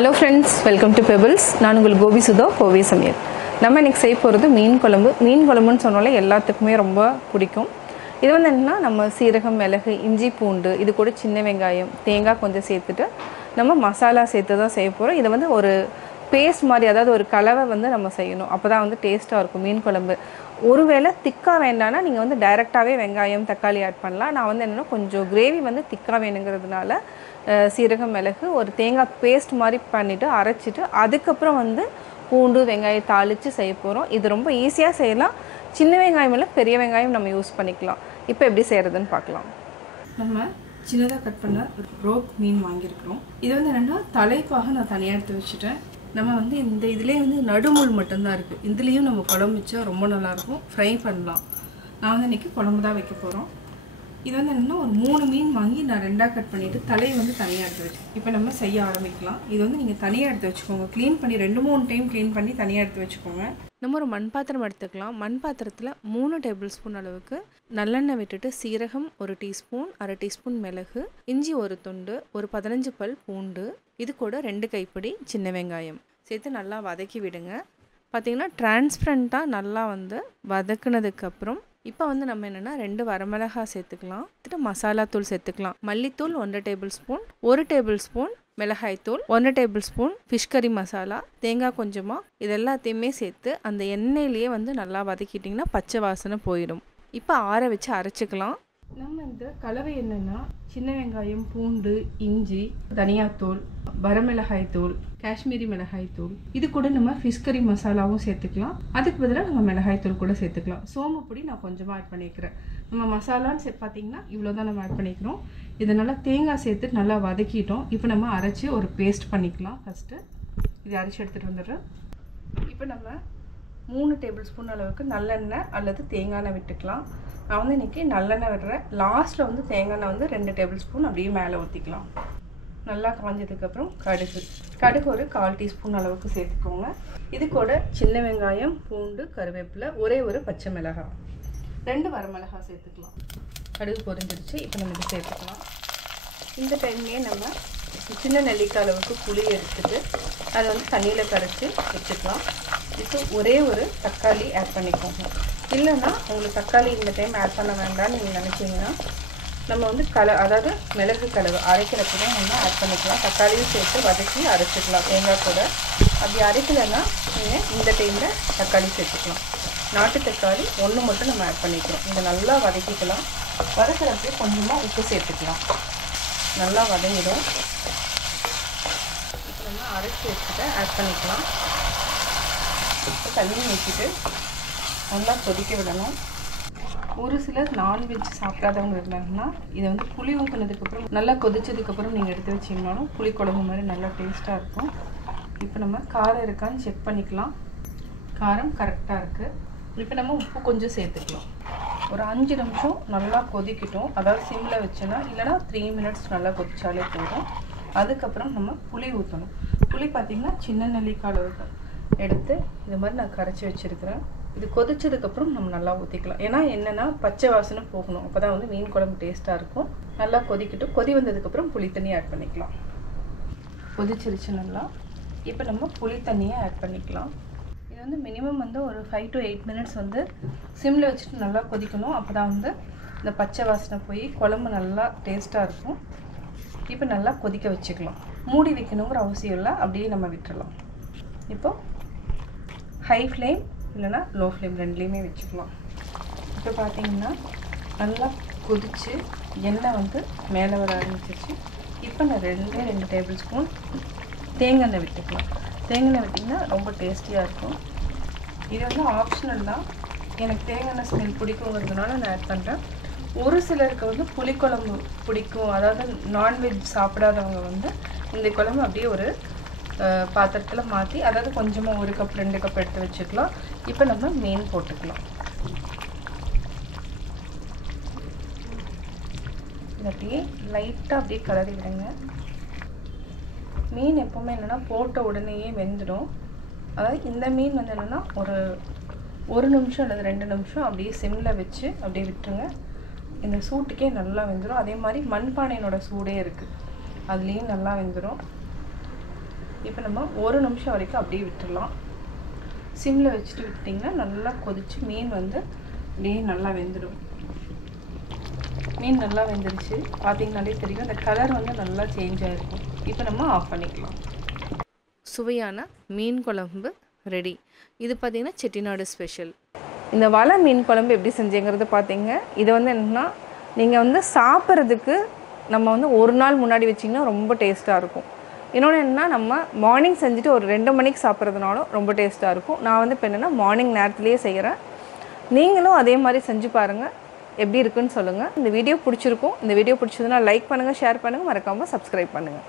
Hello friends, welcome to pebbles. நான் உங்கள் கோபி சுதா, கோவை சமையல். நம்ம இன்றைக்கி செய்ய போகிறது மீன் குழம்பு. மீன் குழம்புன்னு சொன்னாலே எல்லாத்துக்குமே ரொம்ப பிடிக்கும். இது வந்து என்னென்னா, நம்ம சீரகம், மிளகு, இஞ்சி, பூண்டு, இது கூட சின்ன வெங்காயம், தேங்காய் கொஞ்சம் சேர்த்துட்டு நம்ம மசாலா சேர்த்து தான் செய்ய போகிறோம். இதை வந்து ஒரு பேஸ்ட் மாதிரி, அதாவது ஒரு கலவை வந்து நம்ம செய்யணும். அப்போ தான் வந்து டேஸ்ட்டாக இருக்கும் மீன் குழம்பு. ஒருவேளை திக்காக வேண்டாம்னா நீங்கள் வந்து டைரெக்டாகவே வெங்காயம், தக்காளி ஆட் பண்ணலாம். நான் வந்து என்னென்னா கொஞ்சம் கிரேவி வந்து திக்காக வேணுங்கிறதுனால சீரகம், மிளகு, ஒரு தேங்காய் பேஸ்ட் மாதிரி பண்ணிவிட்டு அரைச்சிட்டு அதுக்கப்புறம் வந்து பூண்டு, வெங்காயம் தாளித்து செய்ய போகிறோம். இது ரொம்ப ஈஸியாக செய்யலாம். சின்ன வெங்காயம் இல்லை, பெரிய வெங்காயம் நம்ம யூஸ் பண்ணிக்கலாம். இப்போ எப்படி செய்கிறதுன்னு பார்க்கலாம். நம்ம சின்னதாக கட் பண்ண ரோக் மீன் வாங்கியிருக்கிறோம். இது வந்து என்னென்னா தலைக்காக நான் தனியாக எடுத்து வச்சுட்டேன். நம்ம வந்து இந்த இதிலே வந்து நடுமுள் மட்டும்தான் இருக்குது. இதுலேயும் நம்ம குழம்பு வச்சா ரொம்ப நல்லாயிருக்கும். ஃப்ரை பண்ணலாம். நான் வந்து இன்றைக்கி குழம்பு தான் வைக்க போகிறோம். இது வந்து என்னென்னா ஒரு 3 மீன் வாங்கி நான் 2ஆக கட் பண்ணிவிட்டு தலையை வந்து தனியாக எடுத்து வச்சு இப்போ நம்ம செய்ய ஆரம்பிக்கலாம். இது வந்து நீங்கள் தனியாக எடுத்து வச்சுக்கோங்க. க்ளீன் பண்ணி 2-3 டைம் க்ளீன் பண்ணி தனியாக எடுத்து வச்சுக்கோங்க. நம்ம ஒரு மண் பாத்திரம் எடுத்துக்கலாம். மண் பாத்திரத்தில் 3 டேபிள் ஸ்பூன் அளவுக்கு நல்லெண்ணெய் விட்டுட்டு சீரகம் 1 டீஸ்பூன், 1/2 டீஸ்பூன் மிளகு, இஞ்சி 1 துண்டு, ஒரு 15 பல் பூண்டு, இது கூட 2 கைப்பிடி சின்ன வெங்காயம் சேர்த்து நல்லா வதக்கி விடுங்க. பார்த்திங்கன்னா டிரான்ஸ்பரண்ட்டாக நல்லா வந்து வதக்குனதுக்கப்புறம் இப்போ வந்து நம்ம என்னென்னா 2 வரமிளகாய் சேர்த்துக்கலாம். மசாலா தூள் சேர்த்துக்கலாம். மல்லித்தூள் 1 டேபிள் ஸ்பூன், 1 டேபிள் ஸ்பூன் மிளகாய்த்தூள், 1 டேபிள் ஸ்பூன் ஃபிஷ் கறி மசாலா, தேங்காய் கொஞ்சமாக, இது எல்லாத்தையுமே சேர்த்து அந்த எண்ணெயிலேயே வந்து நல்லா வதக்கிட்டிங்கன்னா பச்சை வாசனை போயிடும். இப்போ ஆற வச்சு அரைச்சிக்கலாம். நம்ம இந்த கலவை என்னென்னா சின்ன வெங்காயம், பூண்டு, இஞ்சி, தனியாத்தூள், வரமிளகாய் தூள், காஷ்மீரி மிளகாய் தூள், இது கூட நம்ம ஃபிஷ் கறி மசாலாவும் சேர்த்துக்கலாம். அதுக்கு பதிலாக நம்ம மிளகாய் தூள் கூட சேர்த்துக்கலாம். சோம்பு பொடி நான் கொஞ்சமாக ஆட் பண்ணிக்கிறேன். நம்ம மசாலான்னு பார்த்தீங்கன்னா இவ்வளோ தான் நம்ம ஆட் பண்ணிக்கிறோம். இதனால் தேங்காய் சேர்த்து நல்லா வதக்கிட்டோம். இப்போ நம்ம அரைச்சி ஒரு பேஸ்ட் பண்ணிக்கலாம். ஃபஸ்ட்டு இதை அரைச்சி எடுத்துகிட்டு வந்துடுறேன். இப்போ நம்ம 3 டேபிள் ஸ்பூன் அளவுக்கு நல்லெண்ணெய் அல்லது தேங்காய் எண்ணெய் விட்டுக்கலாம். நான் வந்து இன்றைக்கி நல்லெண்ணெய் விடுறேன். லாஸ்ட்டில் வந்து தேங்காய் எண்ணெய் வந்து 2 டேபிள் ஸ்பூன் அப்படியே மேலே ஊற்றிக்கலாம். நல்லா காஞ்சதுக்கப்புறம் கடுகு ஒரு 1/4 டீஸ்பூன் அளவுக்கு சேர்த்துக்கோங்க. இது கூட சின்ன வெங்காயம், பூண்டு, கருவேப்பிலை, ஒரே ஒரு பச்சை மிளகாய், 2 வரமிளகாய் சேர்த்துக்கலாம். கடுகு பொரிஞ்சிடுச்சு. இப்போ நம்ம இதை சேர்த்துக்கலாம். இந்த டைம்லேயே நம்ம சின்ன நெல்லிக்காய் அளவுக்கு புளி எடுத்துட்டு அதை வந்து தண்ணியில் கரைச்சி வச்சுக்கலாம். இப்போ ஒரே ஒரு தக்காளி ஆட் பண்ணிக்கோங்க. இல்லைன்னா உங்களுக்கு தக்காளி இந்த டைம் ஆட் பண்ண வேண்டாம்னு நீங்கள் நினச்சிங்கன்னா நம்ம வந்து அதாவது மிளகு கலவை அரைக்கிறப்ப தான் நம்ம ஆட் பண்ணிக்கலாம். தக்காளியும் சேர்த்து வதக்கி அரைச்சிக்கலாம் தேங்காய் கூட. அப்படி அரைக்கலைன்னா நீங்கள் இந்த டைமில் தக்காளி சேர்த்துக்கலாம். நாட்டு தக்காளி 1 மட்டும் நம்ம ஆட் பண்ணிக்கிறோம். இதை நல்லா வதக்கிக்கலாம். வதக்கிறப்ப கொஞ்சமாக உப்பு சேர்த்துக்கலாம். நல்லா வதங்கிடும். இப்போ நம்ம அரைச்சி வச்சுட்டு ஆட் பண்ணிக்கலாம். இப்போ தண்ணி ஊற்றிட்டு நல்லா கொதிக்க விடணும். ஒரு சிலர் நான்வெஜ் சாப்பிடாதவங்க இருந்தாங்கன்னா இதை வந்து புளி ஊற்றினதுக்கப்புறம் நல்லா கொதிச்சதுக்கப்புறம் நீங்கள் எடுத்து வச்சிங்கனாலும் புளி குழம்பு மாதிரி நல்லா டேஸ்ட்டாக இருக்கும். இப்போ நம்ம காரம் இருக்கான்னு செக் பண்ணிக்கலாம். காரம் கரெக்டாக இருக்குது. இப்போ நம்ம உப்பு கொஞ்சம் சேர்த்துக்கலாம். ஒரு 5 நிமிஷம் நல்லா கொதிக்கட்டும். அதாவது சிம்மில் வச்சோன்னா, இல்லைனா 3 மினிட்ஸ் நல்லா கொதிச்சாலே போதும். அதுக்கப்புறம் நம்ம புளி ஊற்றணும். புளி பார்த்திங்கன்னா சின்ன நெல்லிக்காய் அளவுக்கு எடுத்து இது மாதிரி நான் கரைச்சி வச்சுருக்கிறேன். இது கொதிச்சதுக்கப்புறம் நம்ம நல்லா ஊற்றிக்கலாம். ஏன்னா என்னென்னா பச்சை வாசனை போகணும். அப்போ தான் வந்து மீன் குழம்பு டேஸ்ட்டாக இருக்கும். நல்லா கொதிக்கட்டும். கொதி வந்ததுக்கப்புறம் புளி தண்ணி ஆட் பண்ணிக்கலாம். கொதிச்சிருச்சு நல்லா. இப்போ நம்ம புளி தண்ணியை ஆட் பண்ணிக்கலாம். இது வந்து மினிமம் வந்து ஒரு 5 to 8 மினிட்ஸ் வந்து சிம்மில் வச்சுட்டு நல்லா கொதிக்கணும். அப்போ தான் வந்து இந்த பச்சை வாசனை போய் குழம்பு நல்லா டேஸ்ட்டாக இருக்கும். இப்போ நல்லா கொதிக்க வச்சுக்கலாம். மூடி வைக்கணுங்கிற அவசியம் இல்லை, அப்படியே நம்ம விட்டுடலாம். இப்போ ஹை ஃப்ளேம் இல்லைனா லோ ஃப்ளேம் ரெண்டுலேயுமே வச்சுக்கலாம். இப்போ பார்த்திங்கன்னா நல்லா கொதித்து எண்ணெய் வந்து மேலே வர ஆரம்பிச்சிருச்சு. இப்போ நான் 2 டேபிள் ஸ்பூன் தேங்காய் எண்ணெய் விட்டுக்கலாம். தேங்காய் எண்ணெய் விட்டிங்கன்னா ரொம்ப டேஸ்டியாக இருக்கும். இது வந்து ஆப்ஷனல் தான். எனக்கு தேங்காய் எண்ணெய் ஸ்மெல் பிடிக்குங்கிறதுனால நான் ஆட் பண்ணுறேன். ஒரு சிலருக்கு வந்து புளிக்குழம்பு பிடிக்கும், அதாவது நான்வெஜ் சாப்பிடாதவங்க வந்து இந்த குழம்பு அப்படியே ஒரு பாத்திரத்தில் மாற்றி, அதாவது கொஞ்சமாக 1 கப் 2 கப் எடுத்து வச்சுக்கலாம். இப்போ நம்ம மீன் போட்டுக்கலாம். இது அப்படியே லைட்டாக அப்படியே கலரி விடுங்க. மீன் எப்போவுமே என்னென்னா போட்ட உடனேயே வெந்துடும். அதாவது இந்த மீன் வந்து என்னென்னா ஒரு 1 நிமிஷம் அல்லது 2 நிமிஷம் அப்படியே சிம்மில் வச்சு அப்படியே விட்டுருங்க. இந்த சூட்டுக்கே நல்லா வெந்துடும். அதே மாதிரி மண்பானையினோட சூடே இருக்குது, அதுலேயும் நல்லா வெந்துடும். இப்போ நம்ம 1 நிமிஷம் வரைக்கும் அப்படியே விட்டுடலாம். சிம்மில் வச்சுட்டு விட்டிங்கன்னா நல்லா கொதிச்சு மீன் வந்து அப்படியே நல்லா வெந்துடும். மீன் நல்லா வெந்துருச்சு, பார்த்தீங்கன்னாலே தெரியும். அந்த கலர் வந்து நல்லா சேஞ்ச் ஆகிருக்கும். இப்போ நம்ம ஆஃப் பண்ணிக்கலாம். சுவையான மீன் குழம்பு ரெடி. இது பார்த்திங்கன்னா செட்டிநாடு ஸ்பெஷல். இந்த வலை மீன் குழம்பு எப்படி செஞ்சேங்கிறது பார்த்தீங்க. இது வந்து என்னென்னா, நீங்கள் வந்து சாப்பிட்றதுக்கு நம்ம வந்து ஒரு நாள் முன்னாடி வச்சிங்கன்னா ரொம்ப டேஸ்ட்டாக இருக்கும். இன்னொன்று என்னென்னா, நம்ம மார்னிங் செஞ்சுட்டு ஒரு 2 மணிக்கு சாப்பிட்றதுனாலும் ரொம்ப டேஸ்ட்டாக இருக்கும். நான் வந்து இப்போ என்னென்னா மார்னிங் நேரத்துலேயே செய்கிறேன். நீங்களும் அதே மாதிரி செஞ்சு பாருங்கள், எப்படி இருக்குன்னு சொல்லுங்கள். இந்த வீடியோ பிடிச்சிருக்கும். இந்த வீடியோ பிடிச்சதுன்னா லைக் பண்ணுங்கள், ஷேர் பண்ணுங்கள், மறக்காமல் சப்ஸ்கிரைப் பண்ணுங்கள்.